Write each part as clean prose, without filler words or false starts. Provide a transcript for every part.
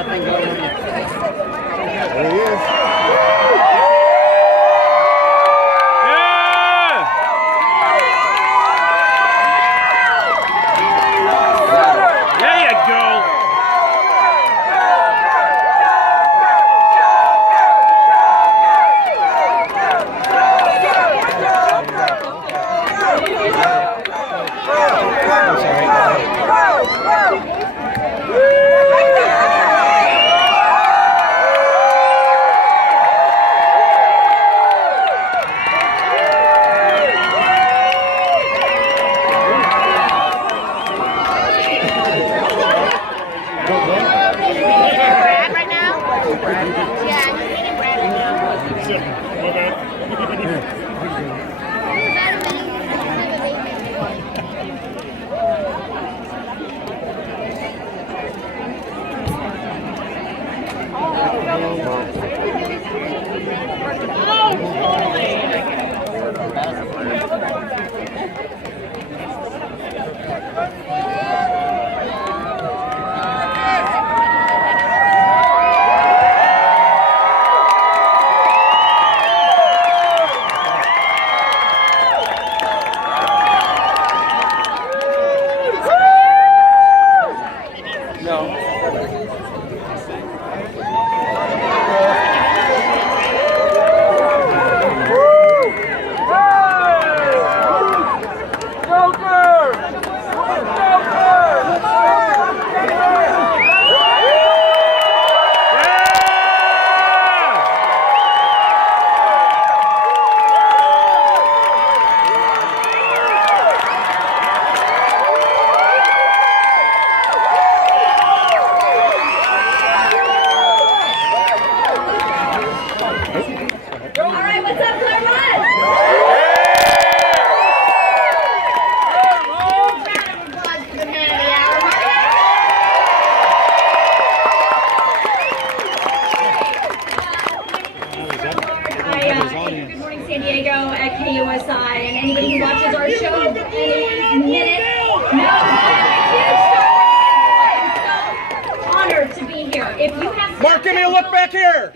Nothing going on. There he is. Mark, give me a look back here.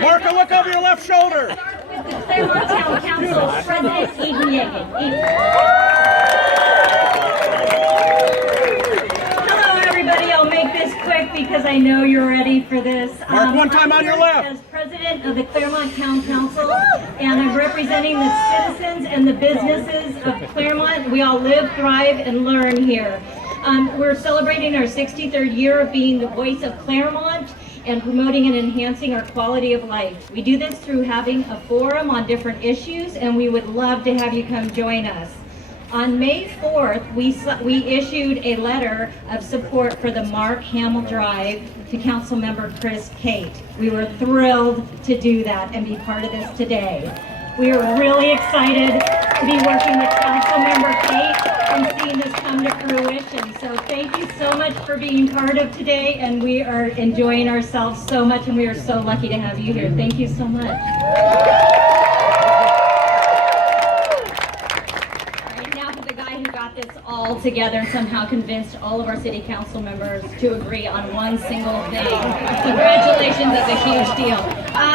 Mark, a look over your left shoulder. The Clairemont Town Council President Eden Yeagan. Hello, everybody. I'll make this quick because I know you're ready for this. Mark, one time on your left. As President of the Clairemont Town Council, and I'm representing the citizens and the businesses of Clairemont. We all live, thrive, and learn here. We're celebrating our 63rd year of being the voice of Clairemont and promoting and enhancing our quality of life. We do this through having a forum on different issues, and we would love to have you come join us. On May 4th, we issued a letter of support for the Mark Hamill Drive to Councilmember Chris Kate. We were thrilled to do that and be part of this today. We are really excited to be working with Councilmember Kate and seeing this come to fruition. So thank you so much for being part of today, and we are enjoying ourselves so much, and we are so lucky to have you here. Thank you so much. This all together and somehow convinced all of our city council members to agree on one single thing. Congratulations, that's a huge deal.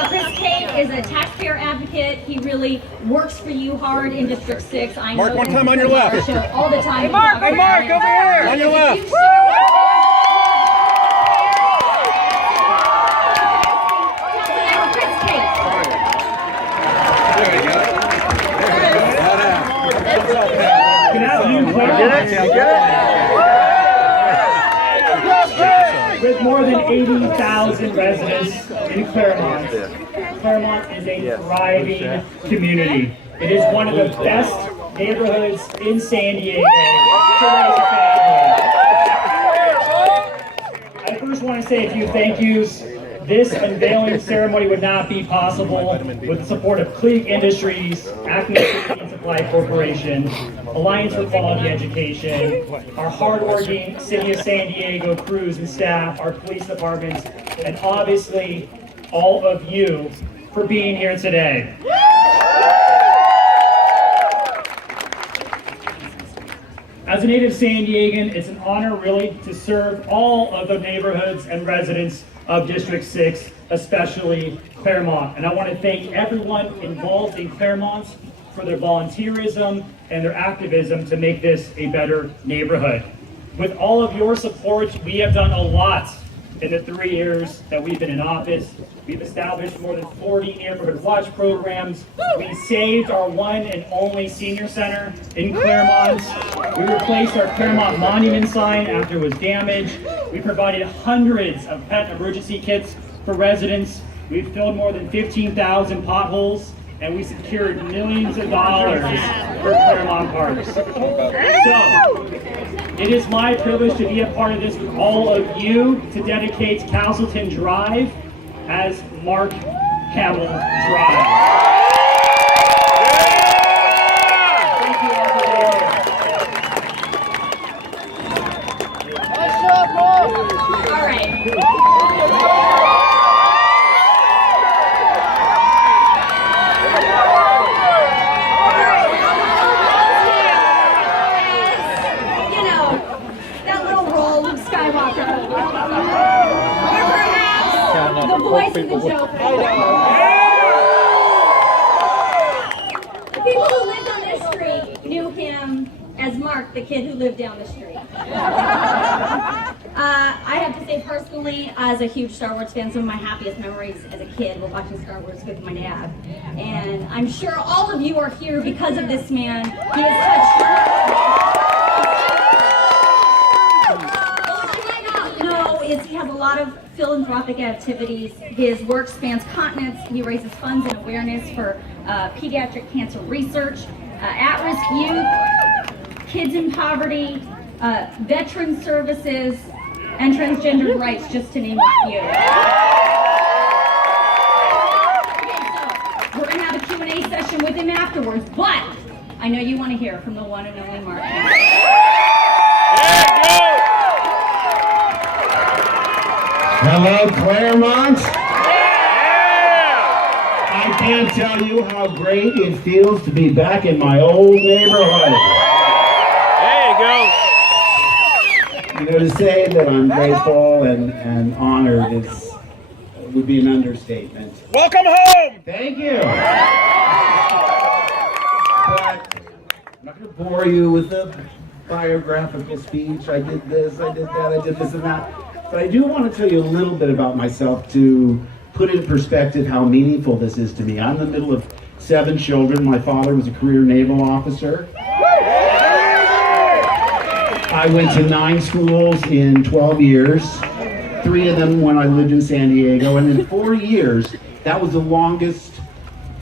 Chris Kate is a taxpayer advocate. He really works for you hard in District 6. I know Mark, one time on your left. All the time. Hey, Mark, over here. On your left. With more than 80,000 residents in Clairemont, Clairemont is a thriving community. It is one of the best neighborhoods in San Diego to raise a family. I first want to say a few thank yous. This unveiling ceremony would not be possible with the support of Cleek Industries, Acme Safety and Supply Corporation, Alliance for Quality Education, our hardworking City of San Diego crews and staff, our police departments, and obviously all of you for being here today. As a native San Diegan, it's an honor really to serve all of the neighborhoods and residents of District 6, especially Clairemont. And I want to thank everyone involved in Clairemont for their volunteerism and their activism to make this a better neighborhood. With all of your support, we have done a lot in the 3 years that we've been in office. We've established more than 40 neighborhood watch programs. We saved our one and only senior center in Clairemont. We replaced our Clairemont monument sign after it was damaged. We provided hundreds of pet emergency kits for residents. We've filled more than 15,000 potholes, and we secured millions of dollars for Clairemont parks. So, it is my privilege to be a part of this with all of you to dedicate Castleton Drive as Mark Hamill Drive. Thank you all for being here. All right. You know, that little role of Skywalker. Or perhaps the voice of the Joker. The people who lived on this street knew him as Mark, the kid who lived down the street. I have to say personally, as a huge Star Wars fan, some of my happiest memories as a kid were watching Star Wars with my dad. And I'm sure all of you are here because of this man. He has touched what you might not know is he has a lot of philanthropic activities. His work spans continents. He raises funds and awareness for pediatric cancer research, at-risk youth, kids in poverty, veteran services, and transgender rights, just to name a few. Okay, so we're going to have a Q&A session with him afterwards, but I know you want to hear from the one and only Mark. Hello, Clairemont. I can't tell you how great it feels to be back in my old neighborhood. You know, to say that I'm grateful and honored would be an understatement. Welcome home! Thank you. But I'm not going to bore you with a biographical speech. I did this, I did that, I did this and that. But I do want to tell you a little bit about myself to put in perspective how meaningful this is to me. I'm in the middle of 7 children. My father was a career naval officer. I went to 9 schools in 12 years, 3 of them when I lived in San Diego, and in 4 years, that was the longest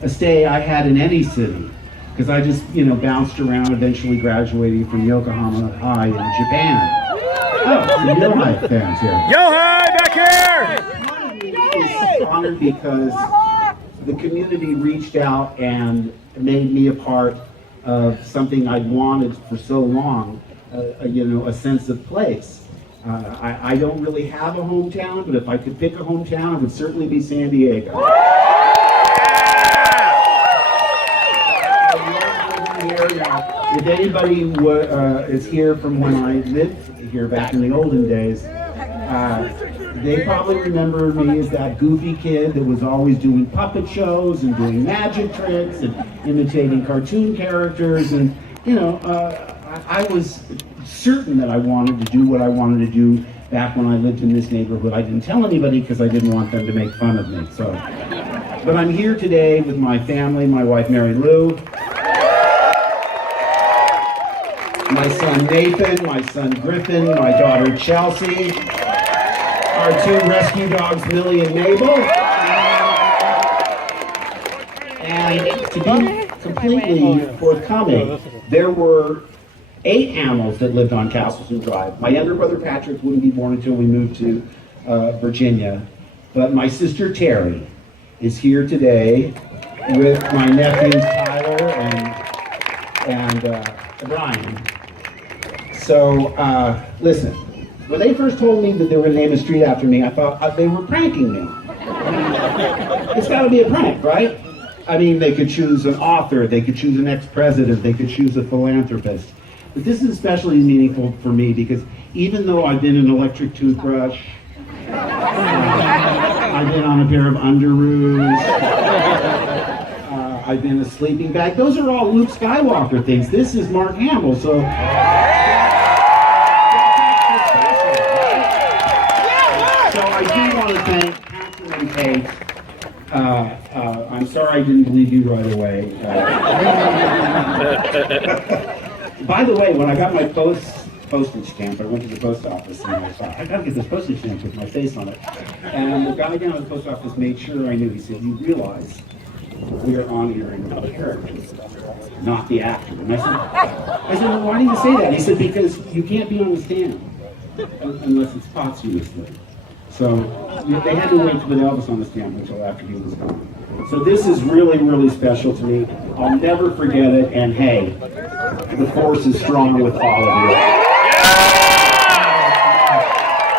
stay I had in any city, because I just, bounced around, eventually graduating from Yokohama High in Japan. Oh, some Yo-Hi fans here. Yo-Hi, back here! I'm honored because the community reached out and made me a part of something I'd wanted for so long. A sense of place. I don't really have a hometown, but if I could pick a hometown, it would certainly be San Diego. If anybody is here from when I lived here back in the olden days, they probably remember me as that goofy kid that was always doing puppet shows and doing magic tricks and imitating cartoon characters, and I was certain that I wanted to do what I wanted to do back when I lived in this neighborhood. I didn't tell anybody because I didn't want them to make fun of me. But I'm here today with my family, my wife Mary Lou, my son Nathan, my son Griffin, my daughter Chelsea, our 2 rescue dogs Millie and Mabel. And to be completely forthcoming, there were 8 animals that lived on Castleton Drive. My younger brother Patrick wouldn't be born until we moved to Virginia. But my sister Terry is here today with my nephews Tyler and Brian. So, listen, when they first told me that they were going to name a street after me, I thought they were pranking me. It's got to be a prank, right? I mean, they could choose an author, they could choose an ex-president, they could choose a philanthropist. But this is especially meaningful for me because even though I've been an electric toothbrush, I've been on a pair of underoos, I've been a sleeping bag, those are all Luke Skywalker things. This is Mark Hamill, so... So I do want to thank Councilman Kate. I'm sorry I didn't believe you right away. By the way, when I got my postage stamp, I went to the post office and I thought, I gotta get this postage stamp with my face on it. And the guy down at the post office made sure I knew. He said, you realize we are honoring the character, not the actor. And I said, well, why do you say that? He said, because you can't be on the stand unless it's posthumously. So they had to wait to put Elvis on the stand until after he was gone. So this is really, really special to me. I'll never forget it. And hey, the force is strong with all of you. Yeah!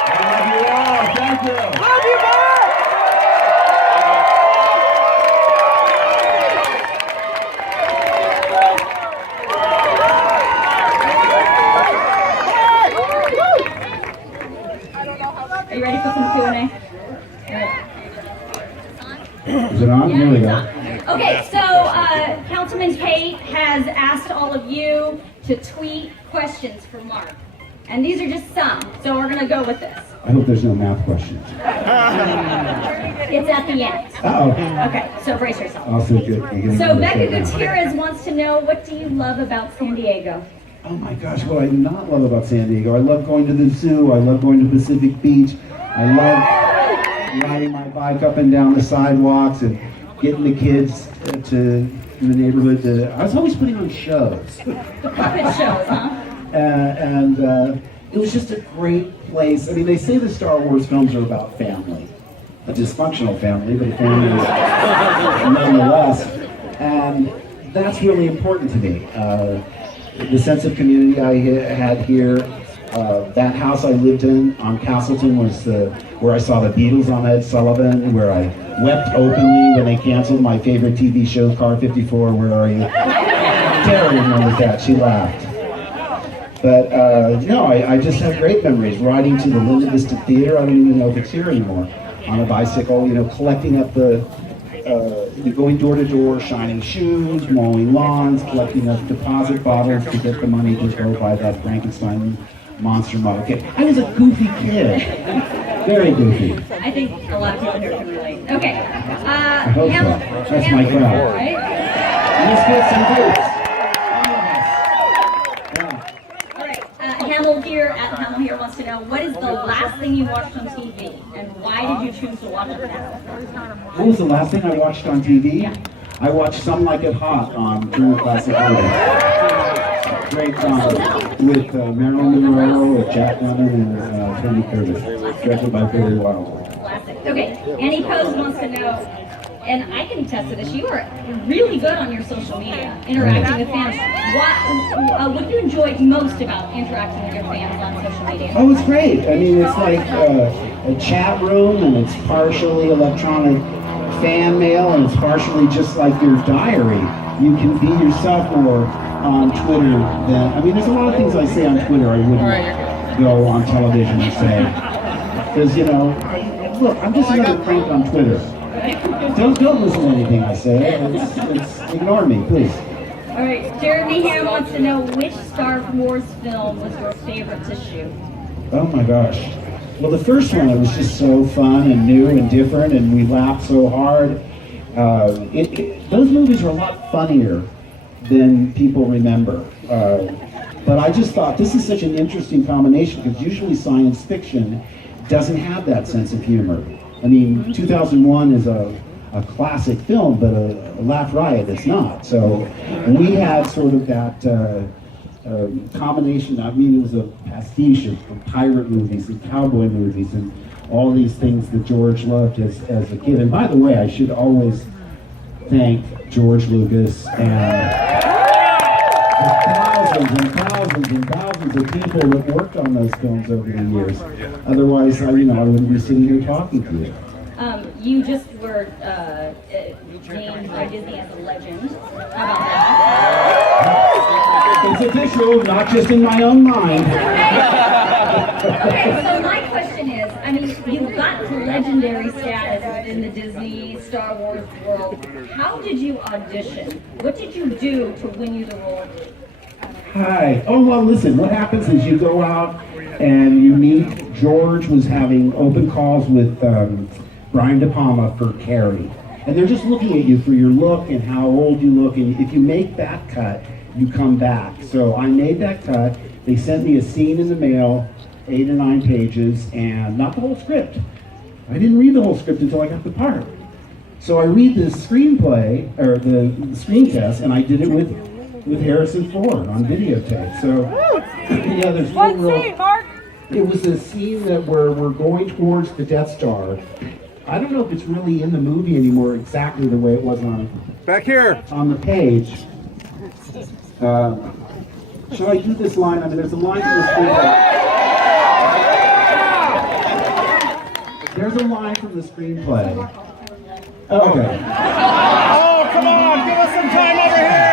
I love you all. Thank you. Love you, Are you ready for some Q&A? Is it on? Here we go. Okay, so Councilman Kate has asked all of you to tweet questions for Mark. And these are just some, so we're going to go with this. I hope there's no math questions. It's at the end. Uh-oh. Okay, so brace yourself. Also good. So Becca Gutierrez wants to know, what do you love about San Diego? Oh my gosh, what I do not love about San Diego. I love going to the zoo. I love going to Pacific Beach. I love riding my bike up and down the sidewalks and getting the kids to the neighborhood. I was always putting on shows. Puppet shows, huh? And it was just a great place. I mean, they say the Star Wars films are about family. A dysfunctional family, but a family nonetheless. And that's really important to me. The sense of community I had here. That house I lived in on Castleton was where I saw the Beatles on Ed Sullivan, where I wept openly when they canceled my favorite TV show, Car 54, Where Are You? Terry remembers that, she laughed. But no, I just have great memories. Riding to the Linda Vista Theater, I don't even know if it's here anymore, on a bicycle, collecting up going door to door, shining shoes, mowing lawns, collecting up deposit bottles to get the money to go buy that Frankenstein monster model kit. I was a goofy kid. Very goofy. I think a lot of people here can relate. Okay. I hope so. That's my crowd. Right? Let's get some boots. All right. Hamill here wants to know, what is the last thing you watched on TV, and why did you choose to watch it now? What was the last thing I watched on TV? Yeah. I watched Some Like It Hot on Turner Classic Movies. Great with Marilyn Monroe, with Jack Lemmon, and Tony Curtis. Directed by Billy Wilder. Classic. Okay. Annie Pose wants to know, and I can attest to this, you are really good on your social media, interacting with fans. What do you enjoy most about interacting with your fans on social media? Oh, it's great. I mean, it's like a chat room, and it's partially electronic fan mail, and it's partially just like your diary. You can be yourself more on Twitter than, I mean, there's a lot of things I say on Twitter I wouldn't go on television and say. Because, look, I'm just another crank on Twitter. Don't listen to anything I say. It's ignore me, please. All right, Jeremy here wants to know, which Star Wars film was your favorite to shoot? Oh my gosh. Well, the first one, it was just so fun and new and different, and we laughed so hard. Those movies are a lot funnier than people remember. But I just thought this is such an interesting combination, because usually science fiction doesn't have that sense of humor. I mean, 2001 is a classic film, but a laugh riot is not. So we had sort of that combination. I mean, it was a pastiche of pirate movies and cowboy movies and all these things that George loved as a kid. And by the way, I should always thank George Lucas and the thousands and thousands and thousands of people that worked on those films over the years. Otherwise, I wouldn't be sitting here talking to you. You just were named by Disney as a legend. How about that? It's official, not just in my own mind. So my question is, I mean, you've got legendary status within the Disney Star Wars world. How did you audition? What did you do to win you the role? Hi. Oh, well, listen, what happens is you go out and you meet, George was having open calls with Brian De Palma for Carrie. And they're just looking at you for your look and how old you look. And if you make that cut, you come back. So I made that cut. They sent me a scene in the mail, 8 or 9 pages, and not the whole script. I didn't read the whole script until I got the part. So I read the screenplay, or the screen test, and I did it with Harrison Ford on videotape. So, yeah, there's no real... What scene, Mark? It was a scene that where we're going towards the Death Star. I don't know if it's really in the movie anymore exactly the way it was Back here. on the page. Shall I do this line? I mean, there's a line from the screenplay. There's a line from the screenplay. Okay. Oh, come on, give us some time over here.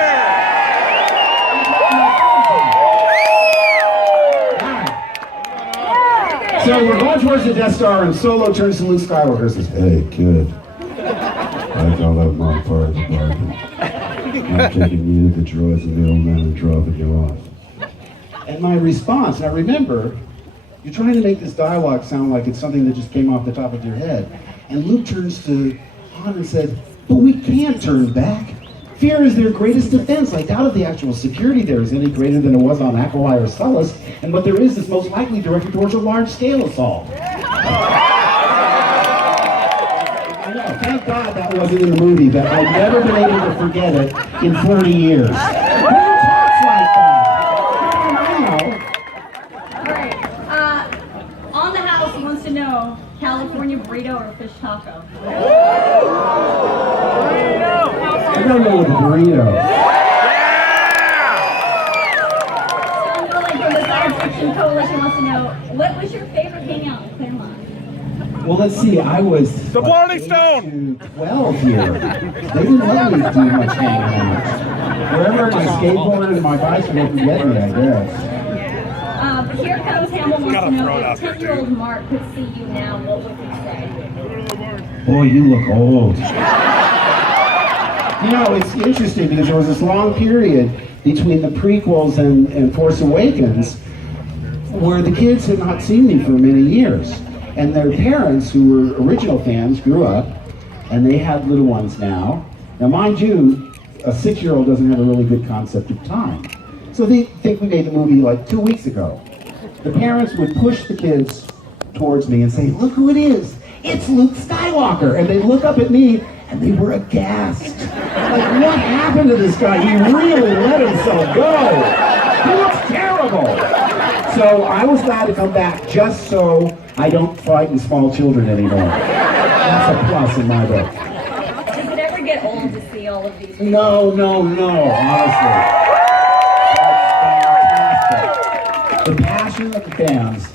So we're going towards the Death Star, and Solo turns to Luke Skywalker and says, "Hey, kid, I got out my part of the bargain. I'm taking you, the droids, and the old man and dropping you off." And my response, now remember, you're trying to make this dialogue sound like it's something that just came off the top of your head. And Luke turns to Han and said, "But we can't turn back. Fear is their greatest defense. I doubt if the actual security there is any greater than it was on Aquilae or Sullust, and what there is most likely directed towards a large-scale assault." I know, thank God that wasn't in the movie, but I've never been able to forget it in 40 years. Who talks like that? I know. All right. On the house, he wants to know, California burrito or fish taco? I don't know what the burrito. Sean Bowling from the Science Fiction Coalition wants to know, what was your favorite hangout in Clairemont? Well, let's see. I was The Blarney Stone. 12 here. They didn't let me do much hanging out. Wherever my skateboard and my bicycle could get me, I guess. Here comes Hamill wants to know, if 10-year-old Mark could see you now, what would he say? Boy, you look old. You know, it's interesting because there was this long period between the prequels and Force Awakens where the kids had not seen me for many years. And their parents, who were original fans, grew up, and they had little ones now. Now, mind you, a 6-year-old doesn't have a really good concept of time. So they think we made the movie like 2 weeks ago. The parents would push the kids towards me and say, "Look who it is! It's Luke Skywalker!" And they'd look up at me, and they were aghast. Like, what happened to this guy? He really let himself go. He looks terrible. So I was glad to come back just so I don't frighten small children anymore. That's a plus in my book. Does it ever get old to see all of these? No, honestly. That's fantastic. The passion of the fans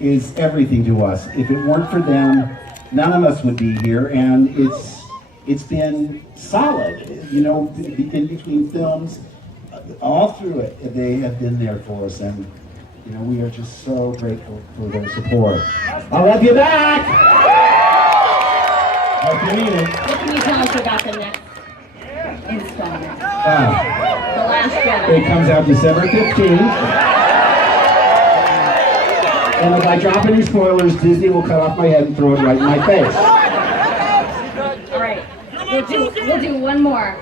is everything to us. If it weren't for them, none of us would be here, and it's been solid. You know, in between films, all through it, they have been there for us, and you know, we are just so grateful for their support. I'll have you back! Hope you need it. What can you tell us about the next installment? The Ah, Last it Jedi. comes out December 15th. And if I drop any spoilers, Disney will cut off my head and throw it right in my face. All right. We'll do one more.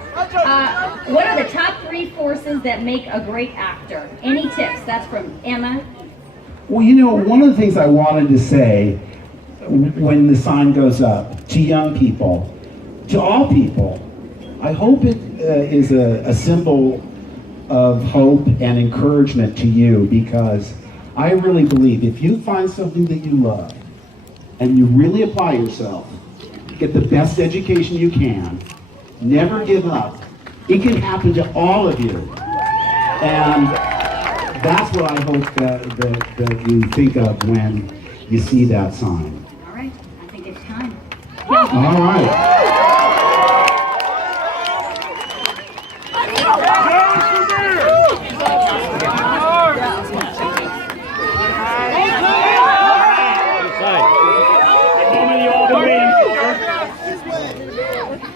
What are the top 3 forces that make a great actor? Any tips? That's from Emma. Well, you know, one of the things I wanted to say when the sign goes up to young people, to all people, I hope it is a symbol of hope and encouragement to you, because I really believe if you find something that you love and you really apply yourself, get the best education you can, never give up, it can happen to all of you. And that's what I hope that you think of when you see that sign. All right. I think it's time. All right.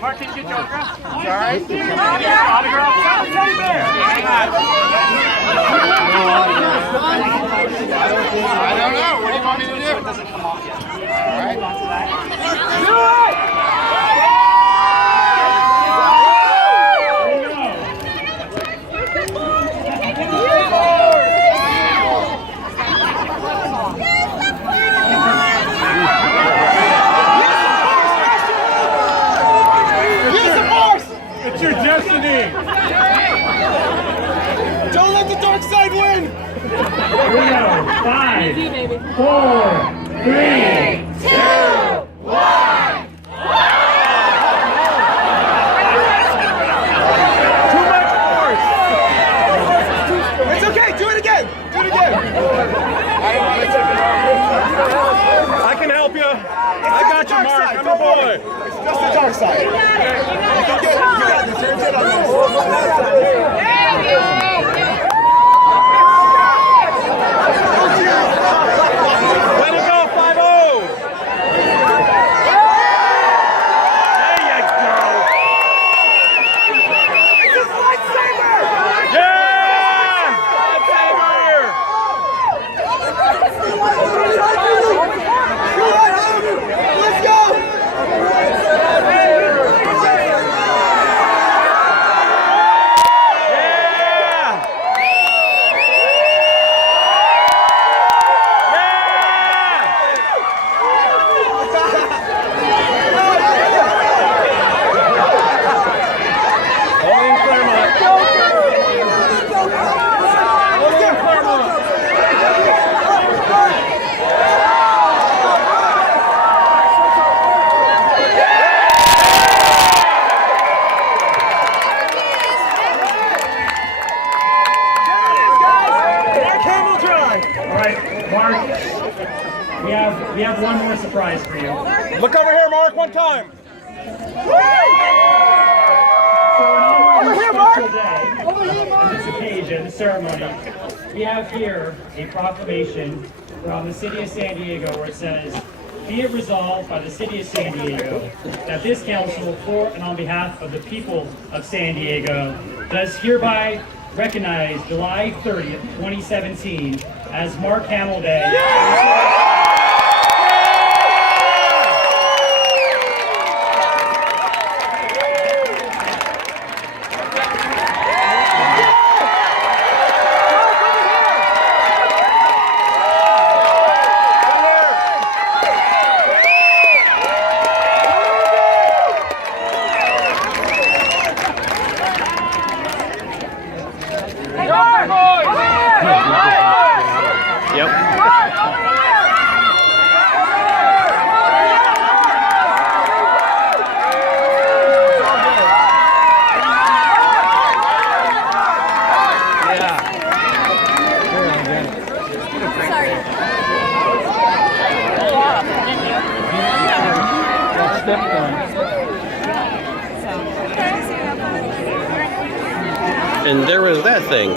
Mark, did you get your autograph? All right. Did you get your autograph? Teddy bear. I don't know. What do you want me to do? It doesn't come off yet. All right. Do it! It's your destiny! Don't let the dark side win! Here we go. 5, 4, 3, 2, 1. Too much force! It's okay, do it again! Do it again! I can help you. I got you, Mark. I'm your boy. It's just the dark side. You got this. You're good on this. Way to go, 5-0! There you go! It's his lightsaber! Yeah! Lightsaber! Let's go! Mark Hamill Drive. All right, Mark, we have one more surprise for you. Look over here, Mark, one time. Over here, Mark! On this occasion, the ceremony, we have here a proclamation from the city of San Diego where it says, "Be it resolved by the city of San Diego that this council, for and on behalf of the people of San Diego, does hereby recognize July 30th, 2017 as Mark Hamill Day." And there was that thing.